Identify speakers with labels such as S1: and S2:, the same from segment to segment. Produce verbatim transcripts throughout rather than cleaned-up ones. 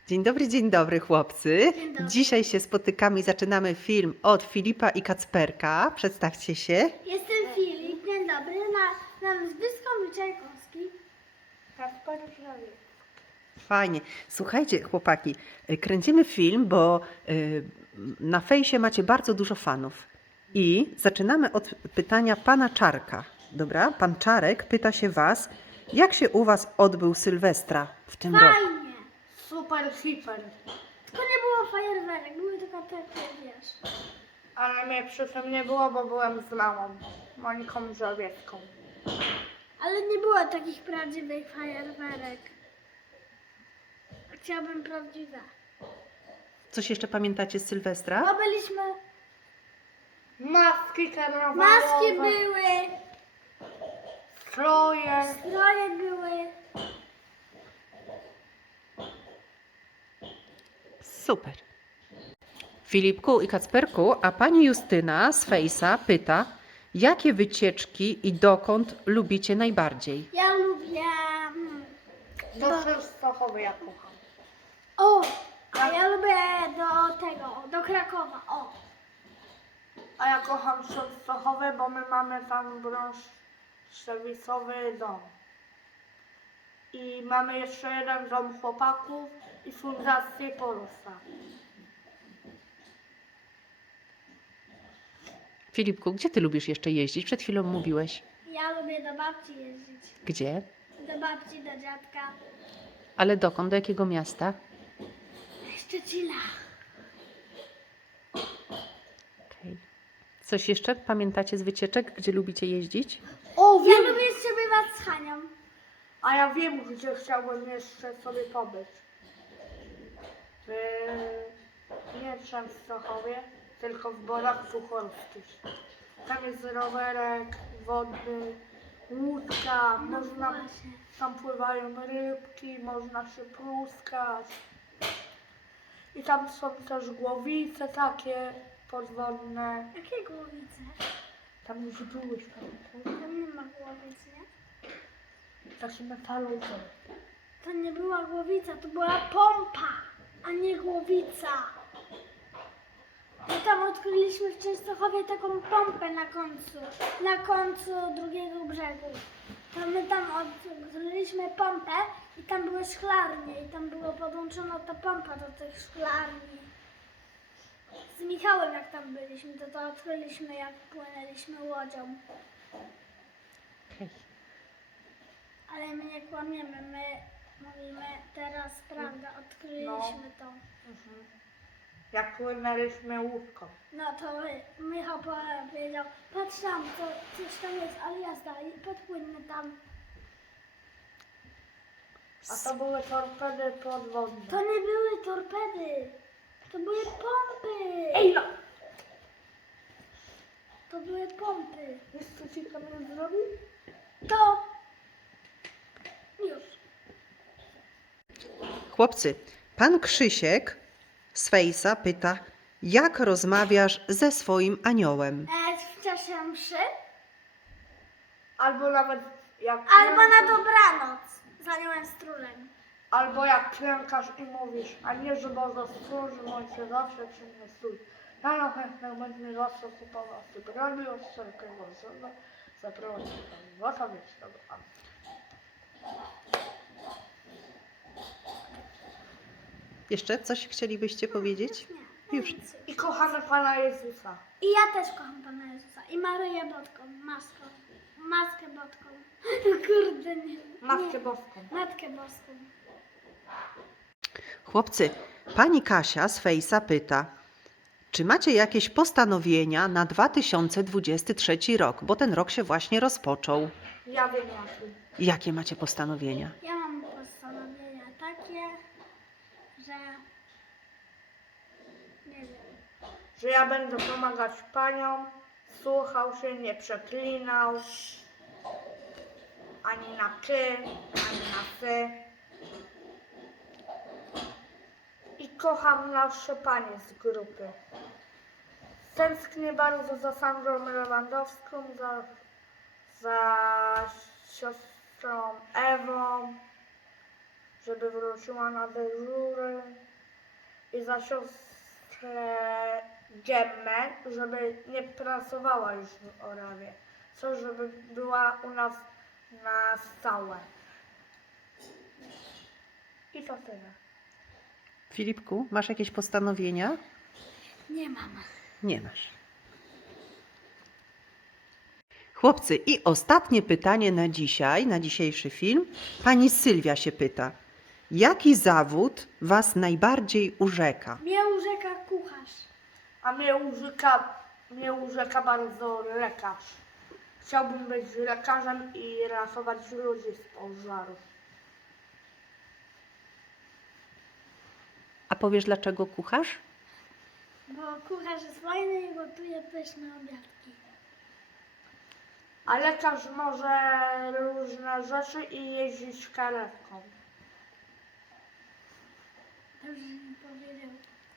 S1: Dzień dobry, dzień dobry chłopcy.
S2: Dzień dobry.
S1: Dzisiaj się spotykamy i zaczynamy film od Filipa i Kacperka. Przedstawcie się.
S2: Jestem Filip, dzień dobry, na, na Zbyszko Czajkowski. Kacper Żowiec.
S1: Fajnie. Słuchajcie chłopaki, y, kręcimy film, bo y, na fejsie macie bardzo dużo fanów. I zaczynamy od pytania pana Czarka. Dobra? Pan Czarek pyta się was, jak się u was odbył Sylwestra w tym roku?
S2: Fajnie.
S3: Super, super.
S2: Tylko nie było fajerwerek, były tylko takie, wiesz.
S3: Ale mnie przy tym nie było, bo byłem z mamą, Moniką Żowiecką.
S2: Ale nie było takich prawdziwych fajerwerek. Chciałabym prawdziwe.
S1: Coś jeszcze pamiętacie z Sylwestra?
S2: Bo byliśmy,
S3: Maski karnawalowe,
S2: maski były,
S3: stroje.
S2: stroje były.
S1: Super. Filipku i Kacperku, a pani Justyna z Fejsa pyta, jakie wycieczki i dokąd lubicie najbardziej?
S2: Ja lubię... mm,
S3: Do Częstochowy ja kocham.
S2: O! A ja lubię do tego, do Krakowa, o!
S3: A ja kocham Częstochowę, bo my mamy tam brąz serwisowy dom. I mamy jeszcze jeden dom chłopaków i fundację Polsa.
S1: Filipku, gdzie ty lubisz jeszcze jeździć? Przed chwilą mówiłeś.
S2: Ja lubię do babci jeździć.
S1: Gdzie?
S2: Do babci, do dziadka.
S1: Ale dokąd? Do jakiego miasta?
S2: Szczecina.
S1: Okej. Coś jeszcze pamiętacie z wycieczek, gdzie lubicie jeździć?
S3: O,
S2: Ja
S3: wiem!
S2: lubię jeszcze bywać z Hanią.
S3: A ja wiem, gdzie chciałbym jeszcze sobie pobyć. W... Nie w Częstochowie, tylko w Borach Suchorskich. Tam jest rowerek wodny, łódka,
S2: No
S3: można,
S2: właśnie.
S3: tam pływają rybki, można się pluskać. I tam są też głowice takie podwodne.
S2: Jakie głowice?
S3: Tam już byłeś, pamiętasz?
S2: Tam nie ma głowic, nie?
S3: Takie metalowe.
S2: To nie była głowica, to była pompa, a nie głowica. My tam odkryliśmy w Częstochowie taką pompę na końcu, na końcu drugiego brzegu. To my tam odkryliśmy pompę i tam były szklarnie i tam było podłączona ta pompa do tych szklarni. Z Michałem jak tam byliśmy, to to odkryliśmy jak płynęliśmy łodzią.
S1: Okej.
S2: Ale my nie kłamiemy, my mówimy teraz prawdę, odkryliśmy to.
S3: Mhm. Jak płynęliśmy łódką.
S2: No to Michał powiedział, patrz tam, to coś tam jest, ale jazda i podpłynę tam.
S3: A to były torpedy podwodne.
S2: To nie były torpedy, to były pompy.
S3: Ej no!
S2: To były pompy.
S3: Wiesz co ci tam zrobił?
S2: To już.
S1: Chłopcy, pan Krzysiek z Fejsa pyta, jak rozmawiasz ze swoim aniołem?
S2: E, w czasie mszy
S3: Albo nawet jak
S2: albo na
S3: klękasz-
S2: dobranoc z aniołem strulem.
S3: Albo jak klękasz i mówisz, a nie, że Boże stróż, bądź się zawsze przy mnie stój. Ja na chętnych będzie zawsze kupował ty broni od wszelkiego zła, zaprowadź się tam wasza wiecznego Pana.
S1: Jeszcze coś chcielibyście powiedzieć?
S2: Nie,
S1: Już.
S2: nic.
S3: I kochamy Pana Jezusa.
S2: I ja też kocham Pana Jezusa. I Maryję Botką, maską. Maskę Botką. Kurde, nie.
S3: Matkę
S2: nie.
S3: Boską.
S2: Matkę Boską.
S1: Chłopcy, pani Kasia z Fejsa pyta, czy macie jakieś postanowienia na dwa tysiące dwudziesty trzeci rok, bo ten rok się właśnie rozpoczął.
S3: Ja wiem jaki.
S1: Jakie macie postanowienia?
S2: Ja mam postanowienia takie, że nie wiem.
S3: Że ja będę pomagać Paniom, słuchał się, nie przeklinał, ani na ty, ani na ty. I kocham nasze Panie z grupy. Tęsknię bardzo za Sandrą Lewandowską, za, za siostrą Ewą, żeby wróciła na dyżury i za siostrę Gemmę, żeby nie pracowała już w Orawie. Co, żeby była u nas na stałe. I to tyle.
S1: Filipku, masz jakieś postanowienia?
S2: Nie mam.
S1: Nie masz. Chłopcy, i ostatnie pytanie na dzisiaj, na dzisiejszy film. Pani Sylwia się pyta, jaki zawód Was najbardziej urzeka?
S2: Mnie urzeka kucharz.
S3: A mnie urzeka, mnie urzeka bardzo lekarz. Chciałbym być lekarzem i ratować ludzi z pożarów.
S1: A powiesz dlaczego kucharz?
S2: Bo kucharz jest fajny i gotuje pyszne obiadki.
S3: A lekarz może różne rzeczy i jeździć karetką.
S2: Dobrze mi powiedział.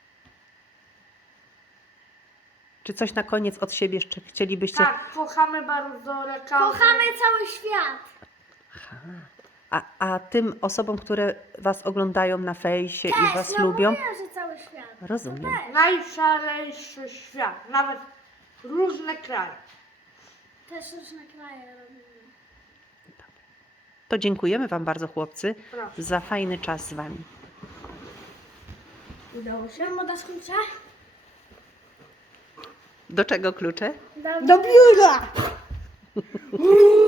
S1: Czy coś na koniec od siebie jeszcze chcielibyście?
S3: Tak, kochamy bardzo lekarzy.
S2: Kochamy cały świat.
S1: A, a tym osobom, które Was oglądają na fejsie i
S2: Też,
S1: Was
S2: ja
S1: lubią?
S2: mówiłam, że cały świat.
S1: Rozumiem.
S3: Najszalejszy świat, nawet różne kraje.
S2: Też różne kraje robimy.
S1: To dziękujemy Wam bardzo, chłopcy,
S3: Proszę.
S1: za fajny czas z Wami.
S3: Udało się?
S2: Mamo, dasz klucze?
S1: Do czego klucze?
S2: Do biura.